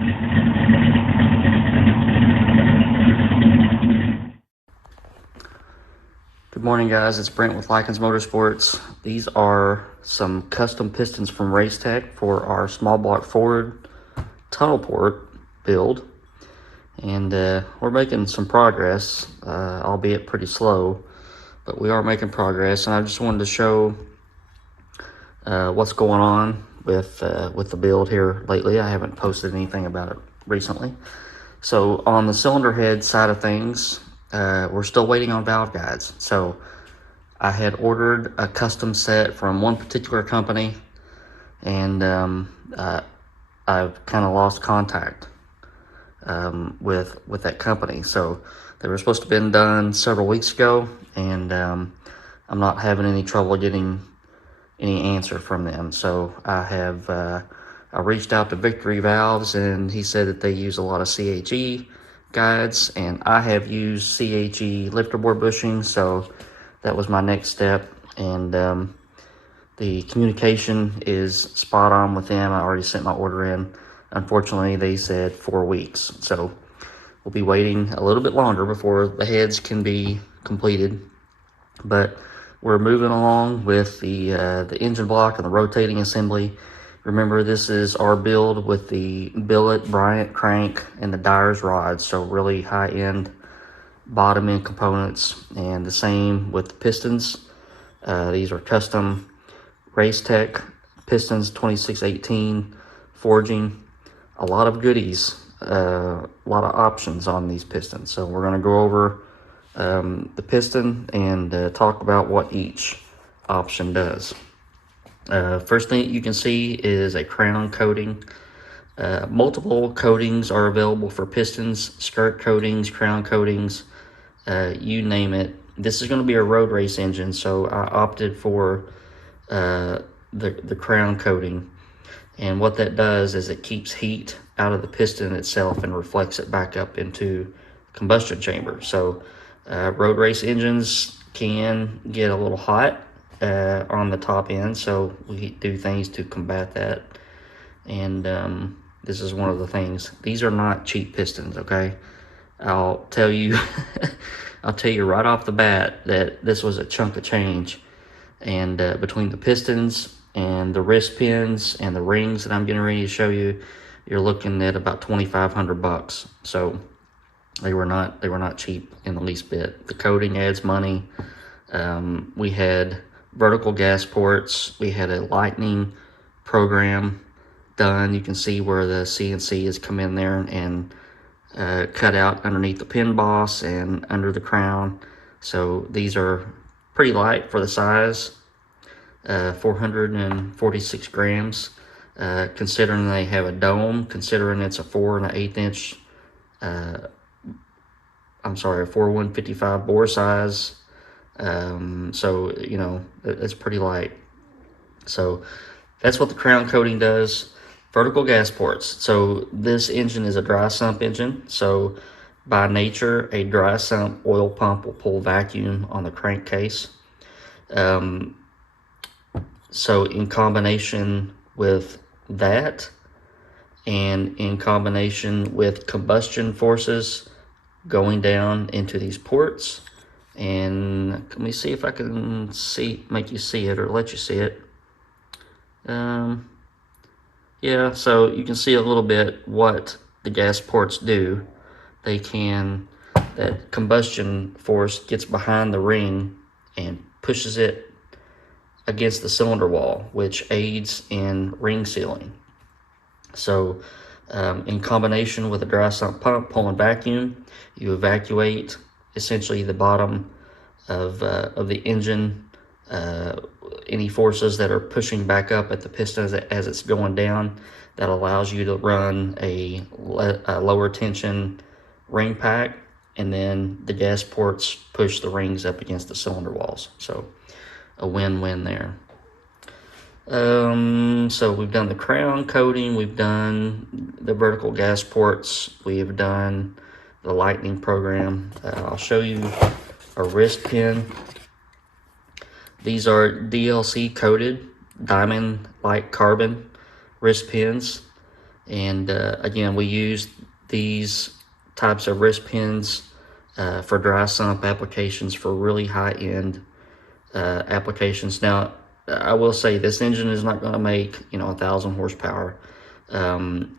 Good morning, guys. It's Brent with Lykins Motorsports. These are some custom pistons from Racetech for our small block Ford tunnel port build. And we're making some progress, albeit pretty slow, but we are making progress. And I just wanted to show what's going on with the build here lately. I haven't posted anything about it recently. So on the cylinder head side of things, we're still waiting on valve guides. So I had ordered a custom set from one particular company, and I've kind of lost contact with that company. So they were supposed to have been done several weeks ago, and I'm not having any trouble getting any answer from them. So I reached out to Victory Valves, and he said that they use a lot of CHE guides, and I have used CHE lifter bore bushings, so that was my next step. And the communication is spot on with them. I already sent my order in. Unfortunately, they said 4 weeks, so we'll be waiting a little bit longer before the heads can be completed. But we're moving along with the engine block and the rotating assembly. Remember, this is our build with the billet Bryant crank and the Dyer's rods, so really high-end bottom end components. And the same with the pistons. These are custom Racetech pistons, 2618 forging. A lot of goodies, a lot of options on these pistons. So we're going to go over the piston and talk about what each option does. First thing you can see is a crown coating. Multiple coatings are available for pistons, skirt coatings, crown coatings, you name it. This is going to be a road race engine, so I opted for the crown coating. And what that does is it keeps heat out of the piston itself and reflects it back up into combustion chamber. So road race engines can get a little hot on the top end, so we do things to combat that. And this is one of the things. These are not cheap pistons, okay? I'll tell you I'll tell you right off the bat that this was a chunk of change. And between the pistons and the wrist pins and the rings that I'm getting ready to show you, you're looking at about $2,500. So they were not cheap in the least bit. The coating adds money. We had vertical gas ports. We had a lightning program done. You can see where the CNC has come in there and cut out underneath the pin boss and under the crown. So these are pretty light for the size, 446 grams, considering they have a dome, considering it's a 4 1/8 inch, I'm sorry, a 4155 bore size. So, you know, it's pretty light. So that's what the crown coating does. Vertical gas ports. So this engine is a dry sump engine. So by nature, a dry sump oil pump will pull vacuum on the crankcase. So in combination with that, and in combination with combustion forces going down into these ports, and let me see if I can make you see it or let you see it. Yeah, so you can see a little bit what the gas ports do. That combustion force gets behind the ring and pushes it against the cylinder wall, which aids in ring sealing. So in combination with a dry sump pump pulling vacuum, you evacuate essentially the bottom of the engine, any forces that are pushing back up at the piston as it's going down. That allows you to run a lower tension ring pack, and then the gas ports push the rings up against the cylinder walls. So a win-win there. So we've done the crown coating, we've done the vertical gas ports, we've done the lightning program. I'll show you a wrist pin. These are DLC coated diamond like carbon wrist pins, And again, we use these types of wrist pins for dry sump applications, for really high-end applications. Now, I will say this engine is not going to make 1,000 horsepower,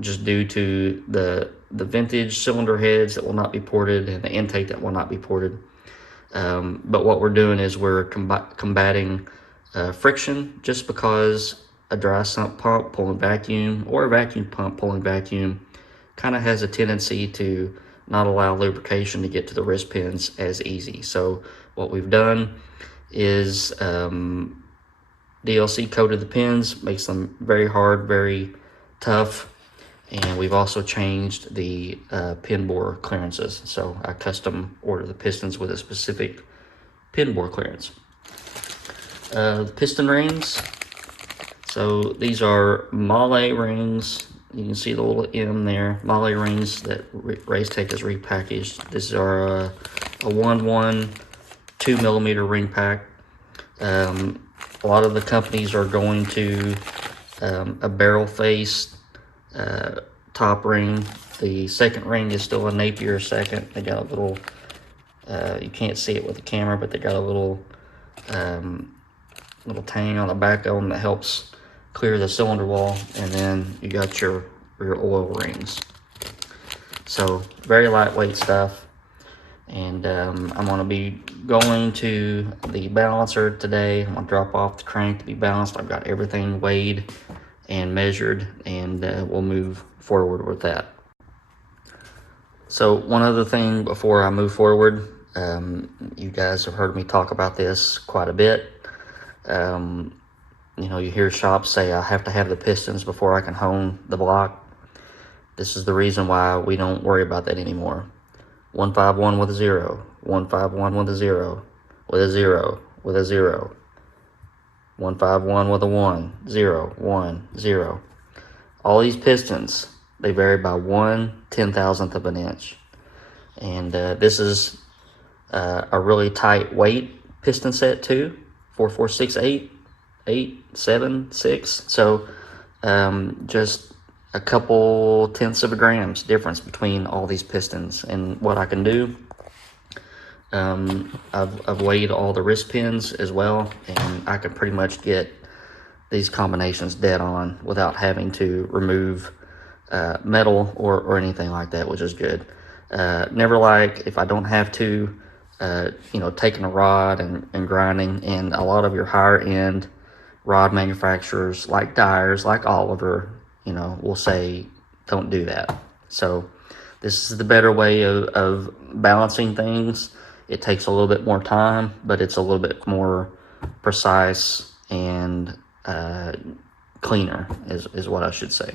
just due to the vintage cylinder heads that will not be ported and the intake that will not be ported. But what we're doing is we're combating friction, just because a dry sump pump pulling vacuum or a vacuum pump pulling vacuum kind of has a tendency to not allow lubrication to get to the wrist pins as easy. So what we've done is DLC coated the pins, makes them very hard, very tough. And we've also changed the pin bore clearances. So I custom order the pistons with a specific pin bore clearance. The piston rings. So these are Mahle rings. You can see the little M there. Mahle rings that Racetech has repackaged. These are a 1-1 2mm ring pack. A lot of the companies are going to a barrel face top ring. The second ring is still a Napier second. They got a little, you can't see it with the camera, but they got a little tang on the back of them that helps clear the cylinder wall. And then you got your oil rings. So very lightweight stuff. And I'm going to be going to the balancer today. I'm going to drop off the crank to be balanced. I've got everything weighed and measured, and we'll move forward with that. So one other thing before I move forward, you guys have heard me talk about this quite a bit. You hear shops say I have to have the pistons before I can hone the block. This is the reason why we don't worry about that anymore. 151 with a 0, 151 with a 0, with a 0, with a 0, 151 with a 1, 0, 1, 0. All these pistons, they vary by 1/10,000th of an inch. And this is a really tight weight piston set too, 4468, 876. So just a couple tenths of a grams difference between all these pistons. And what I can do, I've weighed all the wrist pins as well, and I can pretty much get these combinations dead on without having to remove metal or anything like that, which is good. Never like, if I don't have to, taking a rod and grinding. And a lot of your higher end rod manufacturers like Dyers, like Oliver, will say don't do that. So this is the better way of balancing things. It takes a little bit more time, but it's a little bit more precise and cleaner is what I should say.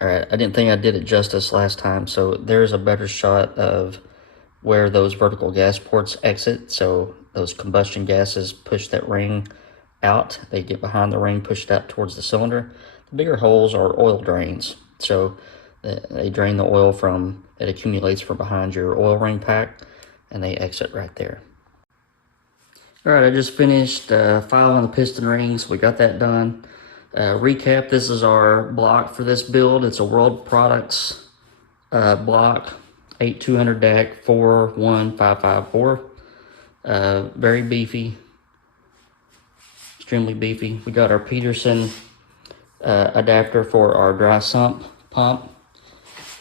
All right, I didn't think I did it justice last time, so there's a better shot of where those vertical gas ports exit. So those combustion gases push that ring out. They get behind the ring, push it out towards the cylinder. The bigger holes are oil drains. So they drain the oil that accumulates from behind your oil ring pack, and they exit right there. All right, I just finished filing the piston rings. We got that done. Recap, this is our block for this build. It's a World Products block, 8200 DAC 41554. Very beefy, extremely beefy. We got our Peterson adapter for our dry sump pump.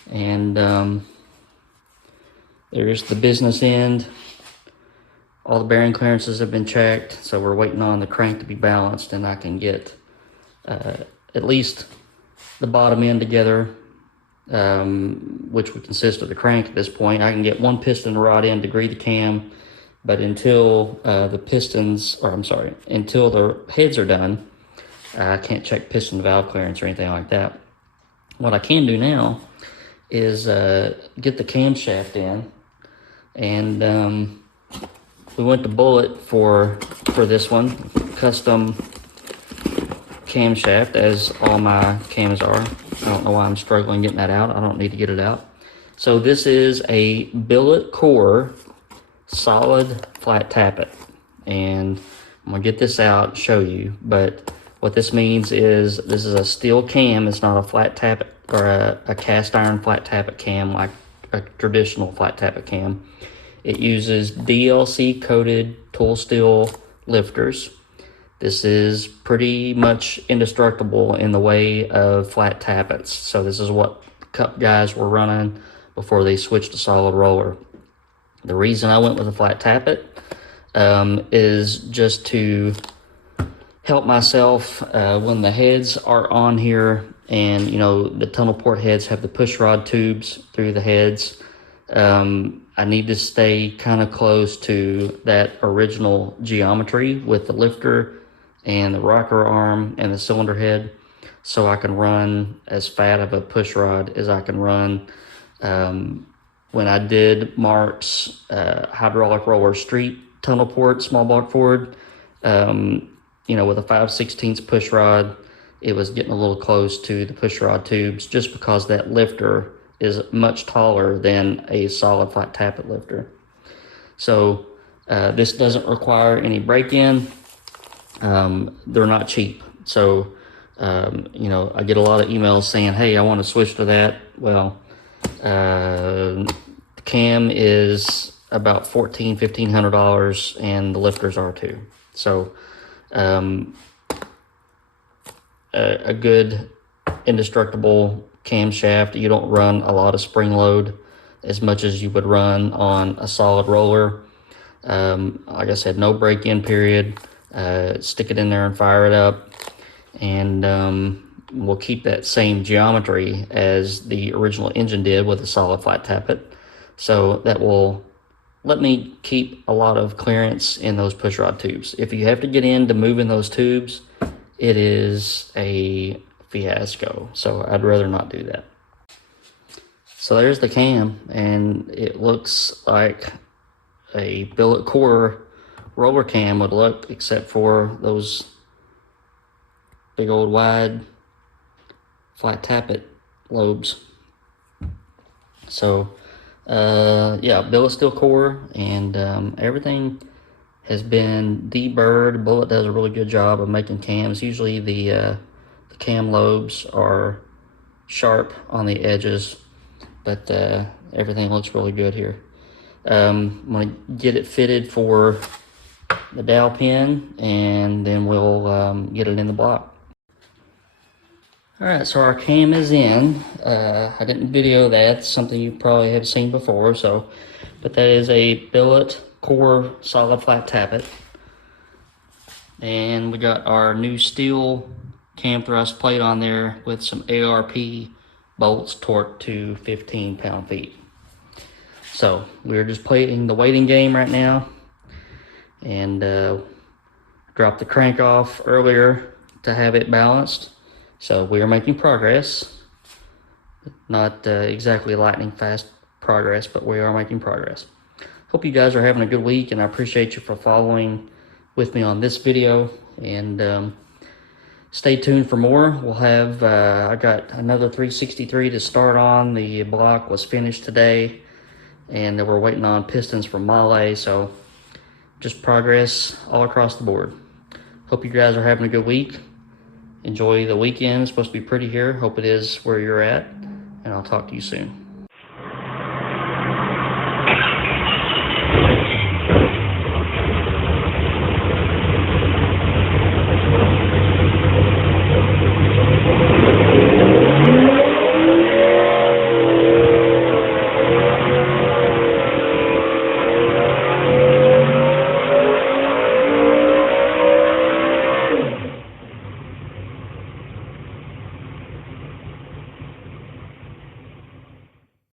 And there's the business end. All the bearing clearances have been checked, so we're waiting on the crank to be balanced, and I can get at least the bottom end together, which would consist of the crank at this point. I can get one piston rod in to grease the cam, but until until the heads are done, I can't check piston valve clearance or anything like that. What I can do now is get the camshaft in, and we went to Bullet for this one, custom camshaft, as all my cams are. I don't know why I'm struggling getting that out. I don't need to get it out. So this is a billet core solid flat tappet, and I'm gonna get this out and show you. But What this means is this is a steel cam. It's not a flat tappet or a cast iron flat tappet cam like a traditional flat tappet cam. It uses DLC coated tool steel lifters. This is pretty much indestructible in the way of flat tappets. So this is what Cup guys were running before they switched to solid roller. The reason I went with a flat tappet is just to help myself when the heads are on here, and you know the tunnel port heads have the push rod tubes through the heads. I need to stay kind of close to that original geometry with the lifter and the rocker arm and the cylinder head, so I can run as fat of a push rod as I can run. When I did Mark's hydraulic roller street tunnel port small block Ford, you know, with a 5/16 push rod, it was getting a little close to the push rod tubes just because that lifter is much taller than a solid flat tappet lifter. So this doesn't require any break-in. They're not cheap. So, you know, I get a lot of emails saying, hey, I want to switch to that. Well, the cam is about $1,400-$1,500 and the lifters are too. So a good indestructible camshaft. You don't run a lot of spring load as much as you would run on a solid roller. Like I said, no break-in period. Stick it in there and fire it up, and we'll keep that same geometry as the original engine did with a solid flat tappet. So that will let me keep a lot of clearance in those push rod tubes. If you have to get into moving those tubes, it is a fiasco. So I'd rather not do that. So there's the cam, and it looks like a billet core roller cam would look, except for those big old wide flat tappet lobes. So yeah, billet steel core, and everything has been deburred. Bullet does a really good job of making cams. Usually the cam lobes are sharp on the edges, but everything looks really good here. I'm gonna get it fitted for the dowel pin, and then we'll get it in the block. Alright, so our cam is in. I didn't video that. It's something you probably have seen before, so, but that is a billet core solid flat tappet. And we got our new steel cam thrust plate on there with some ARP bolts torqued to 15 pound-feet. So we're just playing the waiting game right now, and dropped the crank off earlier to have it balanced. So we are making progress. Not exactly lightning fast progress, but we are making progress. Hope you guys are having a good week, and I appreciate you for following with me on this video. And stay tuned for more. We'll have, I got another 363 to start on. The block was finished today, and we're waiting on Pistons from Male. So just progress all across the board. Hope you guys are having a good week. Enjoy the weekend. It's supposed to be pretty here. Hope it is where you're at. And I'll talk to you soon.